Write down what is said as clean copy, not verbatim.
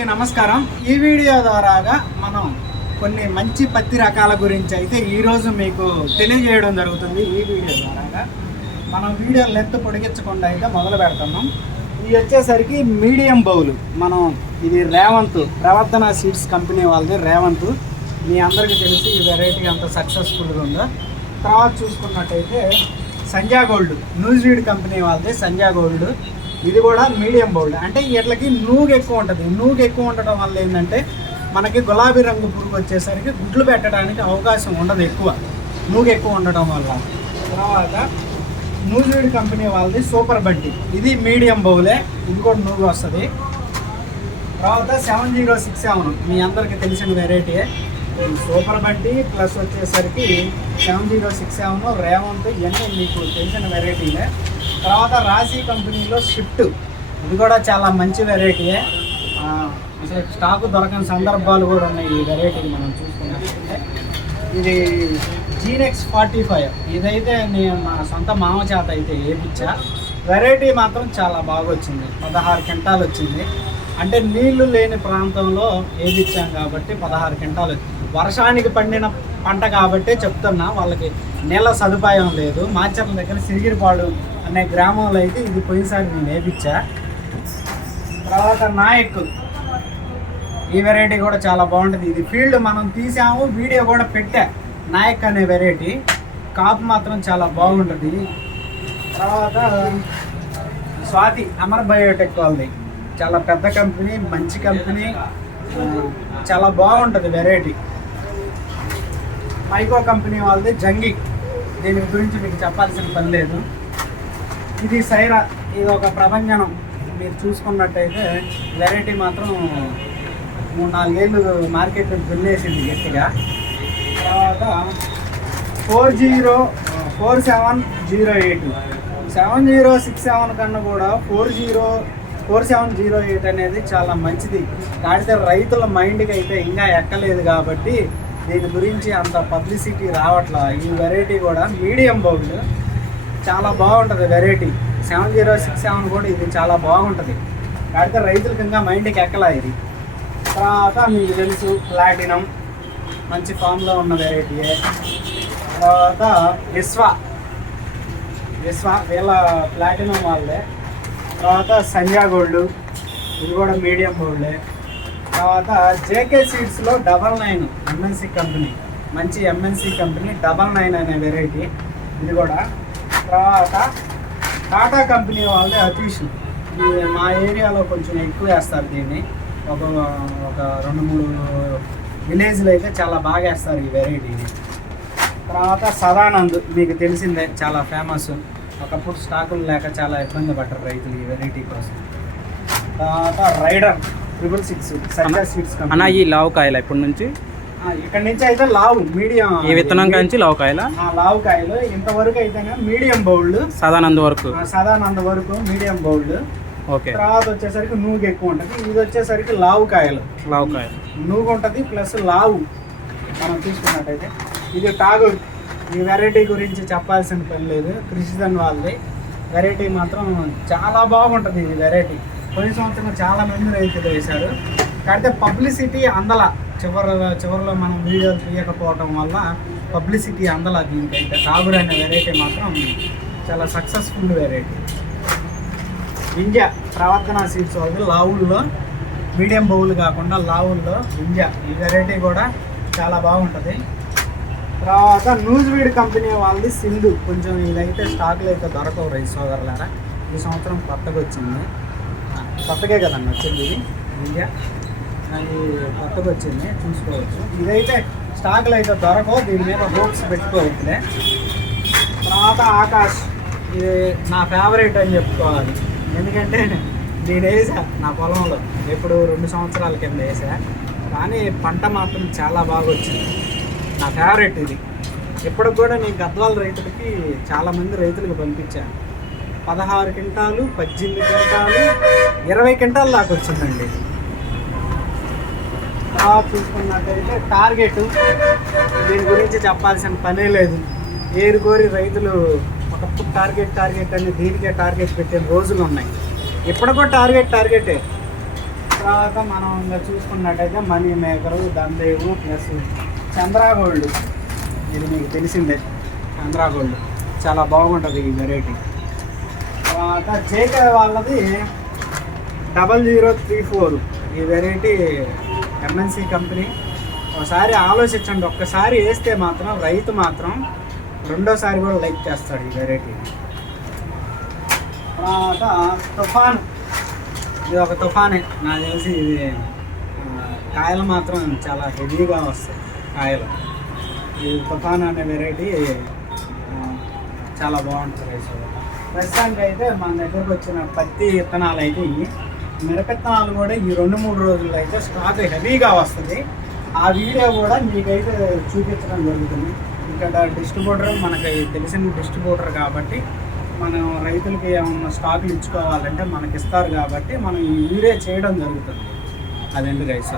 నమస్కారం. ఈ వీడియో ద్వారాగా మనం కొన్ని మంచి పత్తి రకాల గురించి అయితే ఈరోజు మీకు తెలియజేయడం జరుగుతుంది. ఈ వీడియో ద్వారాగా మనం వీడియో లెంత్ పొడిగించకుండా అయితే మొదలు పెడుతున్నాం. ఇది వచ్చేసరికి మీడియం బౌల్. మనం ఇది రేవంత్ ప్రవర్ధన సీడ్స్ కంపెనీ వాళ్ళది. రేవంత్ మీ అందరికీ తెలిసి ఈ వెరైటీ అంత సక్సెస్ఫుల్గా ఉందో. తర్వాత చూసుకున్నట్టయితే సంజా గోల్డ్ న్యూజివీడ్ కంపెనీ వాళ్ళది. సంజా గోల్డ్ ఇది కూడా మీడియం బౌల్డ్. అంటే వీటికి నూగు ఎక్కువ ఉంటుంది. నూగు ఎక్కువ ఉండటం వల్ల ఏంటంటే మనకి గులాబీ రంగు పురుగు వచ్చేసరికి గుడ్లు పెట్టడానికి అవకాశం ఉండదు ఎక్కువ, నూగు ఎక్కువ ఉండటం వల్ల. తర్వాత న్యూజివీడ్ కంపెనీ వాళ్ళది సూపర్ బంటి. ఇది మీడియం బౌలే, ఇది కూడా నూగు వస్తుంది. తర్వాత 7067 మీ అందరికీ తెలిసిన వెరైటీయే. సూపర్ బంటి ప్లస్ వచ్చేసరికి 7067 రేవంత్, ఇవన్నీ మీకు తెలిసిన వెరైటీలే. తర్వాత రాశి కంపెనీలో షిఫ్ట్, ఇది కూడా చాలా మంచి వెరైటీయే. అసలు స్టాకు దొరకని సందర్భాలు కూడా ఉన్నాయి ఈ వెరైటీని మనం చూసుకున్నట్లయితే. ఇది జీనెక్స్ 45, ఇదైతే నేను మా సొంత మామ చేత అయితే వేయించా. వెరైటీ మాత్రం చాలా బాగా వచ్చింది. 16 క్వింటాలు వచ్చింది. అంటే నీళ్లు లేని ప్రాంతంలో వేయించాం కాబట్టి 16 క్వింటాలు. వర్షానికి పండిన పంట కాబట్టి చెప్తున్నా, వాళ్ళకి నీళ్ళ సదుపాయం లేదు. మాచర్ల దగ్గర సిరిగిరిపాడు అనే గ్రామంలో అయితే ఇది పోయినసారి నేను వేయించా. తర్వాత నాయక్, ఈ వెరైటీ కూడా చాలా బాగుంటుంది. ఇది ఫీల్డ్ మనం తీసాము, వీడియో కూడా పెట్టా. నాయక్ అనే వెరైటీ కాపు మాత్రం చాలా బాగుంటుంది. తర్వాత స్వాతి అమర్ బయోటెక్ వాళ్ళది, చాలా పెద్ద కంపెనీ, మంచి కంపెనీ, చాలా బాగుంటుంది వెరైటీ. మైకో కంపెనీ వాళ్ళది జంగి, దీని గురించి మీకు చెప్పాల్సిన పని లేదు. ఇది సైరా, ఇది ఒక ప్రభంజనం. మీరు చూసుకున్నట్టయితే వెరైటీ మాత్రం 3-4 ఏళ్ళు మార్కెట్లో దున్నేసింది గట్టిగా. తర్వాత 4708 7067 కన్నా కూడా 4708 అనేది చాలా మంచిది. కాడితే రైతుల మైండ్కి అయితే ఇంకా ఎక్కలేదు కాబట్టి దీని గురించి అంత పబ్లిసిటీ రావట్లా. ఈ వెరైటీ కూడా మీడియం బౌల్, చాలా బాగుంటుంది వెరైటీ. 7067 కూడా ఇది చాలా బాగుంటుంది. కాడితే రైతులకు ఇంకా మైండ్కి ఎక్కలా ఇది. తర్వాత మీకు తెలుసు ప్లాటినం, మంచి ఫామ్లో ఉన్న వెరైటీయే. తర్వాత విశ్వ వీళ్ళ ప్లాటినం వాళ్ళే. తర్వాత సంజా గోల్డ్, ఇది కూడా మీడియం గోల్డే. తర్వాత జేకే సీడ్స్లో 99 ఎంఎన్సీ కంపెనీ, మంచి ఎంఎన్సీ కంపెనీ 99 అనే వెరైటీ, ఇది కూడా. తర్వాత టాటా కంపెనీ వాళ్ళది అతీష్, ఇది మా ఏరియాలో కొంచెం ఎక్కువ వేస్తారు దీన్ని. ఒక 2-3 విలేజ్లో అయితే చాలా బాగా వేస్తారు ఈ వెరైటీని. తర్వాత సదానంద్, మీకు తెలిసిందే, చాలా ఫేమస్. ఒకప్పుడు స్టాకులు లేక చాలా ఇబ్బంది పడ్డారు రైతులు ఈ వెరైటీ కోసం. తర్వాత రైడర్ 666 సంజా సీడ్స్ అన్న, ఈ లావు కాయలు ఇప్పటి నుంచి ఇక్కడ నుంచి అయితే లావు మీడియం, ఈ విత్తనం కాంచి లావు కాయల లావు కాయలు ఇంతవరకు అయితే మీడియం బౌల్డ్. సదానంద్ వరకు మీడియం బౌల్డ్. ఓకే. తర్వాత వచ్చేసరికి నూగు ఎక్కువ ఉంటుంది. ఇది వచ్చేసరికి లావు కాయలు నూగు ఉంటుంది ప్లస్ లావు. మనం తీసుకున్నట్టయితే ఇది టాగూర్, ఈ వెరైటీ గురించి చెప్పాల్సిన పని లేదు. కృషిధన్ వాళ్ళది వెరైటీ మాత్రం చాలా బాగుంటుంది. ఈ వెరైటీ పోయిన సంవత్సరం చాలా మంది రైతులు వేశారు. కాకపోతే పబ్లిసిటీ అందల చివరిలో మనం వీడియోలు తీయకపోవటం వల్ల పబ్లిసిటీ అందల దీనికైతే. టాగూర్ అనే వెరైటీ మాత్రం చాలా సక్సెస్ఫుల్ వెరైటీ. వింజా ప్రవర్ధన సీడ్స్ వాళ్ళది లావుల్లో, మీడియం బౌల్ కాకుండా లావుల్లో వింజా, ఈ వెరైటీ కూడా చాలా బాగుంటుంది. తర్వాత న్యూజివీడ్ కంపెనీ వాళ్ళది సింధు, కొంచెం ఇదైతే స్టాక్లో అయితే దొరకవు రైస్ సోదరులారా. ఈ సంవత్సరం కొత్తగా వచ్చింది, కొత్తగే కదండి వచ్చింది ఇది వింజా, అది కొత్తగా వచ్చింది, చూసుకోవచ్చు. ఇదైతే స్టాక్లో అయితే దొరకవు, దీని మీద హోప్స్ పెట్టుకోవట్లే. తర్వాత ఆకాష్, ఇది నా ఫేవరెట్ అని చెప్పుకోవాలి. ఎందుకంటే నేను వేసా నా పొలంలో ఎప్పుడు 2 సంవత్సరాల కింద వేసా, కానీ పంట మాత్రం చాలా బాగా వచ్చింది. నా ఫేవరెట్ ఇది. ఇప్పటికి కూడా నేను గద్వాల రైతులకి చాలామంది రైతులకు పంపించాను. 16 క్వింటాలు, 18 క్వింటాలు, 20 క్వింటాలు దాకా వచ్చిందండి. తర్వాత చూసుకున్నట్టయితే టార్గెట్, దీని గురించి చెప్పాల్సిన పనే లేదు. ఏరుకోరి రైతులు ఒకప్పుడు టార్గెట్ అని దీనికే టార్గెట్ పెట్టే రోజులు ఉన్నాయి. ఇప్పుడు కూడా టార్గెటే. తర్వాత మనం ఇంకా చూసుకున్నట్టయితే మనీ మేకరు దందేవు ప్లస్ చంద్రా గోల్డ్. ఇది మీకు తెలిసిందే, చంద్రా గోల్డ్ చాలా బాగుంటుంది ఈ వెరైటీ. తర్వాత జేకే వాళ్ళది 0034 ఈ వెరైటీ ఎంఎన్సి కంపెనీ. ఒకసారి ఆలోచించండి, ఒక్కసారి వేస్తే మాత్రం రైతు మాత్రం రెండోసారి కూడా లైక్ చేస్తాడు ఈ వెరైటీ. తర్వాత తుఫాన్, ఇది ఒక తుఫానే నాకు తెలిసి. ఇది కాయలు మాత్రం చాలా హెవీగా వస్తాయి కాయలు. ఈ తుఫాన్ అనే వెరైటీ చాలా బాగుంటుంది. ప్రస్తుతానికి అయితే మన దగ్గరకు వచ్చిన పత్తి విత్తనాలు అయితే ఇవి. మిరపెత్తనాలు కూడా ఈ 2-3 రోజుల్లో అయితే స్టాక్ హెవీగా వస్తుంది. ఆ వీడియో కూడా మీకైతే చూపించడం జరుగుతుంది. ఇక్కడ డిస్ట్రిబ్యూటర్ మనకి తెలిసిన డిస్ట్రిబ్యూటర్ కాబట్టి మనం రైతులకి ఏమన్నా స్టాకులు ఇచ్చుకోవాలంటే మనకి ఇస్తారు కాబట్టి మనం ఈ వీడియో చేయడం జరుగుతుంది. అదండి గైస్.